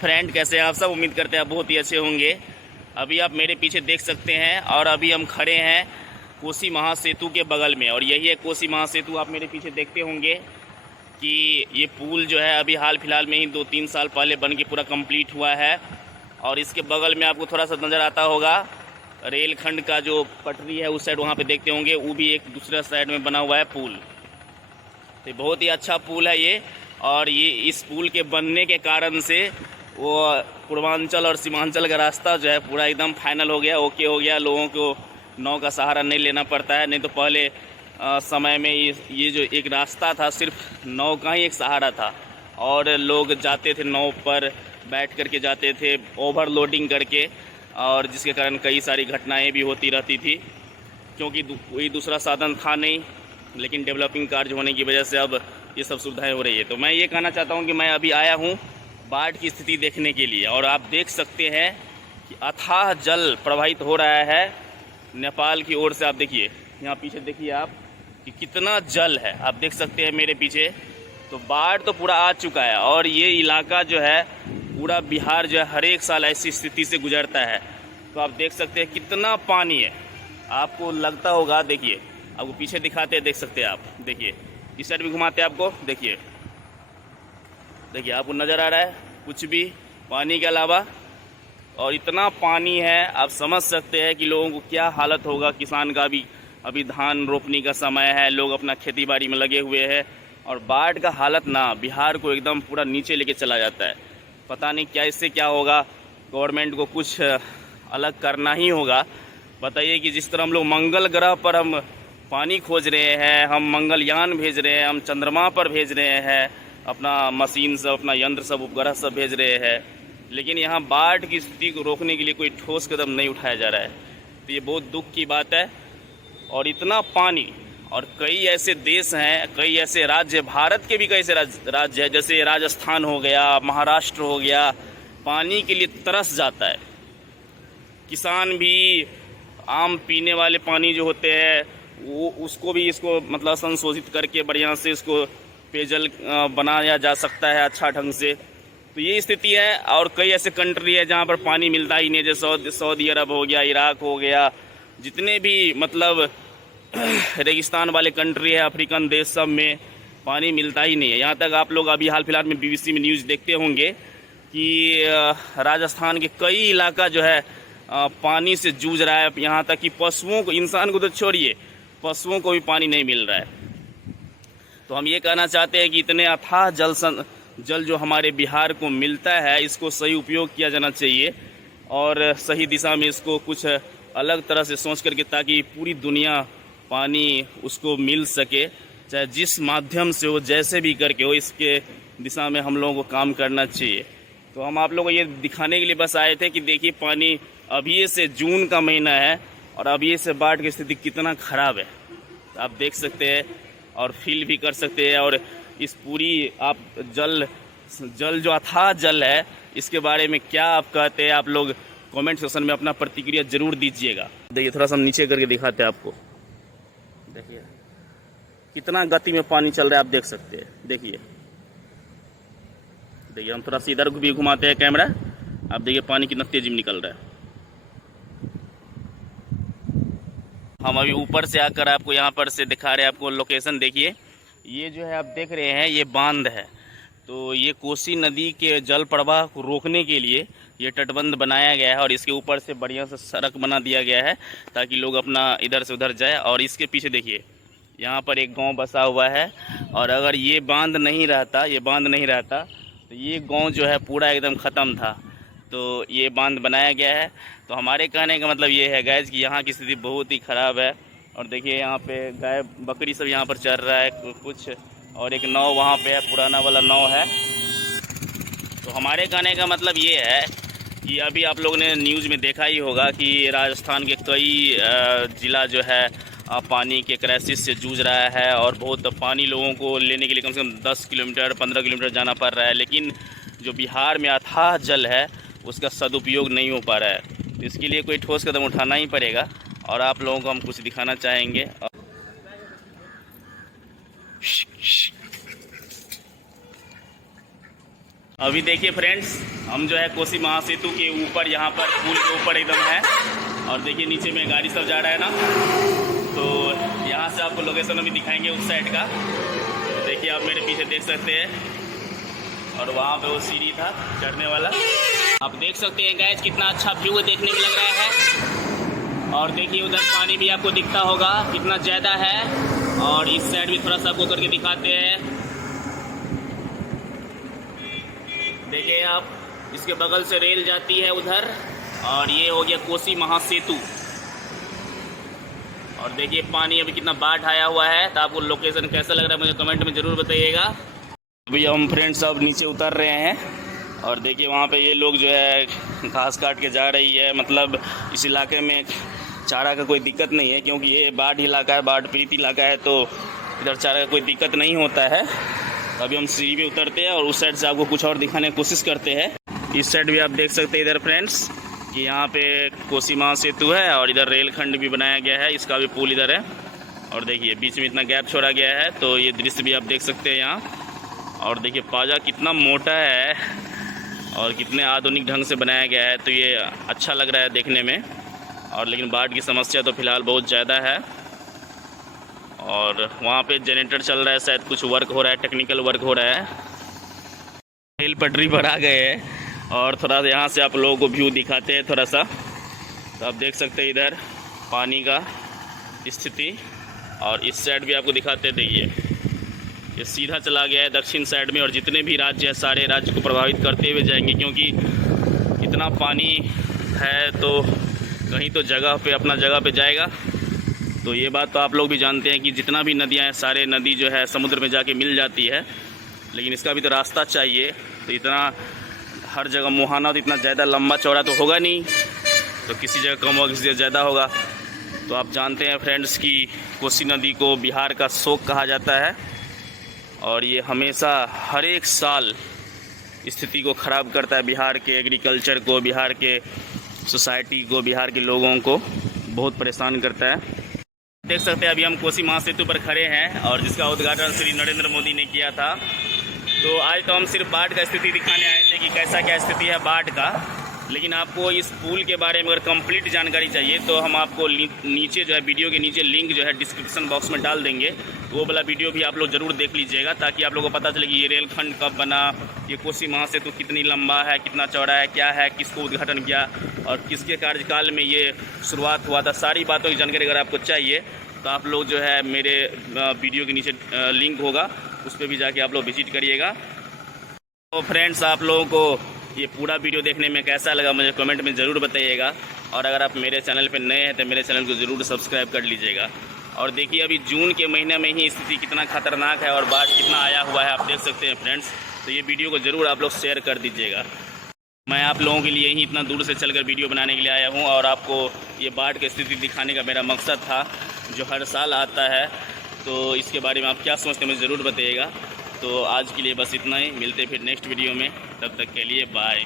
Friend, कैसे हैं आप सब। उम्मीद करते हैं आप बहुत ही अच्छे होंगे। अभी आप मेरे पीछे देख सकते हैं और अभी हम खड़े हैं कोसी महासेतु के बगल में। और यही है कोसी महासेतु। आप मेरे पीछे देखते होंगे कि ये पुल जो है अभी हाल फिलहाल में ही 2-3 साल पहले बन के पूरा कंप्लीट हुआ है। और इसके बगल में आपको थोड़ा सा नज़र आता होगा रेलखंड का जो पटरी है उस साइड, वहाँ पे देखते होंगे, वो भी एक दूसरा साइड में बना हुआ है पुल। तो बहुत ही अच्छा पुल है ये। और ये इस पुल के बनने के कारण से वो पूर्वांचल और सीमांचल का रास्ता जो है पूरा एकदम फाइनल हो गया, ओके हो गया। लोगों को नाव का सहारा नहीं लेना पड़ता है। नहीं तो पहले समय में ये जो एक रास्ता था सिर्फ नाव का ही एक सहारा था और लोग जाते थे नाव पर बैठ करके जाते थे ओवरलोडिंग करके, और जिसके कारण कई सारी घटनाएं भी होती रहती थी क्योंकि कोई दूसरा साधन था नहीं। लेकिन डेवलपिंग कार्य होने की वजह से अब ये सब सुविधाएं हो रही है। तो मैं ये कहना चाहता हूँ कि मैं अभी आया हूँ बाढ़ की स्थिति देखने के लिए, और आप देख सकते हैं कि अथाह जल प्रवाहित हो रहा है नेपाल की ओर से। आप देखिए यहाँ पीछे, देखिए आप कि कितना जल है, आप देख सकते हैं मेरे पीछे। तो बाढ़ तो पूरा आ चुका है और ये इलाका जो है पूरा बिहार जो है हर एक साल ऐसी स्थिति से गुजरता है। तो आप देख सकते हैं कितना पानी है। आपको लगता होगा, देखिए आपको पीछे दिखाते हैं, देख सकते हैं आप, देखिए इस साइड भी घुमाते हैं आपको, देखिए देखिए आपको नज़र आ रहा है कुछ भी पानी के अलावा। और इतना पानी है, आप समझ सकते हैं कि लोगों को क्या हालत होगा। किसान का भी अभी धान रोपने का समय है, लोग अपना खेती बाड़ी में लगे हुए हैं। और बाढ़ का हालत ना बिहार को एकदम पूरा नीचे लेके चला जाता है। पता नहीं क्या इससे क्या होगा, गवर्नमेंट को कुछ अलग करना ही होगा। बताइए कि जिस तरह हम लोग मंगल ग्रह पर हम पानी खोज रहे हैं, हम मंगलयान भेज रहे हैं, हम चंद्रमा पर भेज रहे हैं अपना मशीन सब, अपना यंत्र सब, उपग्रह सब भेज रहे हैं, लेकिन यहाँ बाढ़ की स्थिति को रोकने के लिए कोई ठोस कदम नहीं उठाया जा रहा है। तो ये बहुत दुख की बात है। और इतना पानी, और कई ऐसे देश हैं, कई ऐसे राज्य, भारत के भी कई ऐसे राज्य हैं, जैसे राजस्थान हो गया, महाराष्ट्र हो गया, पानी के लिए तरस जाता है। किसान भी आम पीने वाले पानी जो होते हैं वो उसको भी इसको मतलब संशोधित करके बढ़िया से इसको पेयजल बनाया जा सकता है अच्छा ढंग से। तो ये स्थिति है। और कई ऐसे कंट्री है जहाँ पर पानी मिलता ही नहीं, जैसे सऊदी अरब हो गया, इराक हो गया, जितने भी मतलब रेगिस्तान वाले कंट्री है, अफ्रीकन देश, सब में पानी मिलता ही नहीं है। यहाँ तक आप लोग अभी हाल फिलहाल में BBC में न्यूज़ देखते होंगे कि राजस्थान के कई इलाका जो है पानी से जूझ रहा है। यहाँ तक कि पशुओं को, इंसान को तो छोड़िए, पशुओं को भी पानी नहीं मिल रहा है। तो हम ये कहना चाहते हैं कि इतने अथाह जल जो हमारे बिहार को मिलता है, इसको सही उपयोग किया जाना चाहिए और सही दिशा में इसको कुछ अलग तरह से सोच करके, ताकि पूरी दुनिया पानी उसको मिल सके, चाहे जिस माध्यम से हो, जैसे भी करके हो, इसके दिशा में हम लोगों को काम करना चाहिए। तो हम आप लोगों को ये दिखाने के लिए बस आए थे कि देखिए पानी अभी से, जून का महीना है और अभी से बाढ़ की स्थिति कितना ख़राब है, तो आप देख सकते हैं और फील भी कर सकते हैं। और इस पूरी आप जल जो अथाह जल है, इसके बारे में क्या आप कहते हैं, आप लोग कमेंट सेक्शन में अपना प्रतिक्रिया जरूर दीजिएगा। देखिए थोड़ा सा हम नीचे करके दिखाते हैं आपको, देखिए कितना गति में पानी चल रहा है, आप देख सकते हैं। देखिए देखिए हम थोड़ा सा इधर भी घुमाते हैं कैमरा, आप देखिए पानी कितना तेजी में निकल रहा है। हम अभी ऊपर से आकर आपको यहाँ पर से दिखा रहे हैं, आपको लोकेशन देखिए। ये जो है आप देख रहे हैं, ये बांध है। तो ये कोसी नदी के जल प्रवाह को रोकने के लिए ये तटबंध बनाया गया है और इसके ऊपर से बढ़िया से सड़क बना दिया गया है ताकि लोग अपना इधर से उधर जाए। और इसके पीछे देखिए यहाँ पर एक गांव बसा हुआ है, और अगर ये बांध नहीं रहता तो ये गांव जो है पूरा एकदम ख़त्म था। तो ये बांध बनाया गया है। तो हमारे कहने का मतलब ये है गाइस कि यहाँ की स्थिति बहुत ही ख़राब है। और देखिए यहाँ पे गाय बकरी सब यहाँ पर चल रहा है कुछ, और एक नाव वहाँ पे है, पुराना वाला नाव है। तो हमारे कहने का मतलब ये है कि अभी आप लोगों ने न्यूज़ में देखा ही होगा कि राजस्थान के कई ज़िला जो है पानी के क्राइसिस से जूझ रहा है, और बहुत पानी लोगों को लेने के लिए कम से कम 10 किलोमीटर 15 किलोमीटर जाना पड़ रहा है। लेकिन जो बिहार में अथाह जल है उसका सदुपयोग नहीं हो पा रहा है। तो इसके लिए कोई ठोस कदम उठाना ही पड़ेगा, और आप लोगों को हम कुछ दिखाना चाहेंगे। अभी देखिए फ्रेंड्स, हम जो है कोसी महासेतु के ऊपर, यहाँ पर पुल के ऊपर एकदम है, और देखिए नीचे में गाड़ी सब जा रहा है ना, तो यहाँ से आपको लोकेशन अभी दिखाएंगे उस साइड का। देखिए आप मेरे पीछे देख सकते हैं, और वहाँ पे वो सीढ़ी था चढ़ने वाला। आप देख सकते हैं गाइस कितना अच्छा व्यू देखने में लग रहा है। और देखिए उधर पानी भी आपको दिखता होगा कितना ज़्यादा है, और इस साइड भी थोड़ा सा आपको करके दिखाते हैं। देखिए आप, इसके बगल से रेल जाती है उधर, और ये हो गया कोसी महासेतु। और देखिए पानी अभी कितना बाढ़ आया हुआ है, तो आपको लोकेशन कैसा लग रहा है मुझे कमेंट में ज़रूर बताइएगा। अभी हम फ्रेंड्स अब नीचे उतर रहे हैं, और देखिए वहाँ पे ये लोग जो है घास काट के जा रही है। मतलब इस इलाके में चारा का कोई दिक्कत नहीं है, क्योंकि ये बाढ़ इलाका है, बाढ़ पीड़ित इलाका है, तो इधर चारा का कोई दिक्कत नहीं होता है। अभी हम सीढ़ी पे उतरते हैं और उस साइड से आपको कुछ और दिखाने की कोशिश करते हैं। इस साइड भी आप देख सकते हैं इधर फ्रेंड्स कि यहाँ पे कोसी महासेतु है, और इधर रेलखंड भी बनाया गया है, इसका भी पुल इधर है। और देखिए बीच में इतना गैप छोड़ा गया है, तो ये दृश्य भी आप देख सकते हैं यहाँ। और देखिए पाजा कितना मोटा है और कितने आधुनिक ढंग से बनाया गया है, तो ये अच्छा लग रहा है देखने में। और लेकिन बाढ़ की समस्या तो फिलहाल बहुत ज़्यादा है, और वहाँ पे जनरेटर चल रहा है, शायद कुछ वर्क हो रहा है, टेक्निकल वर्क हो रहा है। रेल पटरी पर आ गए हैं, और थोड़ा यहाँ से आप लोगों को व्यू दिखाते हैं थोड़ा सा। तो आप देख सकते हैं इधर पानी का स्थिति, और इस साइड भी आपको दिखाते थे। ये सीधा चला गया है दक्षिण साइड में, और जितने भी राज्य हैं सारे राज्य को प्रभावित करते हुए जाएंगे, क्योंकि इतना पानी है तो कहीं तो जगह पे अपना जगह पे जाएगा। तो ये बात तो आप लोग भी जानते हैं कि जितना भी नदियाँ हैं सारे नदी जो है समुद्र में जाके मिल जाती है, लेकिन इसका भी तो रास्ता चाहिए। तो इतना हर जगह मुहाना तो इतना ज़्यादा लंबा चौड़ा तो होगा नहीं, तो किसी जगह कम होगा, किसी जगह ज़्यादा होगा। तो आप जानते हैं फ्रेंड्स कि कोसी नदी को बिहार का शोक कहा जाता है, और ये हमेशा हर एक साल स्थिति को ख़राब करता है, बिहार के एग्रीकल्चर को, बिहार के सोसाइटी को, बिहार के लोगों को बहुत परेशान करता है। देख सकते हैं अभी हम कोसी महासेतु पर खड़े हैं, और जिसका उद्घाटन श्री नरेंद्र मोदी ने किया था। तो आज तो हम सिर्फ बाढ़ का स्थिति दिखाने आए थे कि कैसा क्या स्थिति है बाढ़ का, लेकिन आपको इस पुल के बारे में अगर कंप्लीट जानकारी चाहिए तो हम आपको नीचे जो है वीडियो के नीचे लिंक जो है डिस्क्रिप्शन बॉक्स में डाल देंगे। वो वाला वीडियो भी आप लोग ज़रूर देख लीजिएगा, ताकि आप लोगों को पता चले कि ये रेलखंड कब बना, ये कोसी महासेतु कितनी लंबा है, कितना चौड़ा है, क्या है, किसको उद्घाटन किया और किसके कार्यकाल में ये शुरुआत हुआ था। सारी बातों की जानकारी अगर आपको चाहिए तो आप लोग जो है मेरे वीडियो के नीचे लिंक होगा, उस पर भी जाके आप लोग विजिट करिएगा। तो फ्रेंड्स आप लोगों को ये पूरा वीडियो देखने में कैसा लगा मुझे कमेंट में ज़रूर बताइएगा, और अगर आप मेरे चैनल पर नए हैं तो मेरे चैनल को ज़रूर सब्सक्राइब कर लीजिएगा। और देखिए अभी जून के महीने में ही स्थिति कितना खतरनाक है और बाढ़ कितना आया हुआ है, आप देख सकते हैं फ्रेंड्स। तो ये वीडियो को ज़रूर आप लोग शेयर कर दीजिएगा। मैं आप लोगों के लिए ही इतना दूर से चलकर वीडियो बनाने के लिए आया हूँ, और आपको ये बाढ़ की स्थिति दिखाने का मेरा मकसद था, जो हर साल आता है। तो इसके बारे में आप क्या सोचते हैं मुझे ज़रूर बताइएगा। तो आज के लिए बस इतना ही, मिलते फिर नेक्स्ट वीडियो में, तब तक के लिए बाय।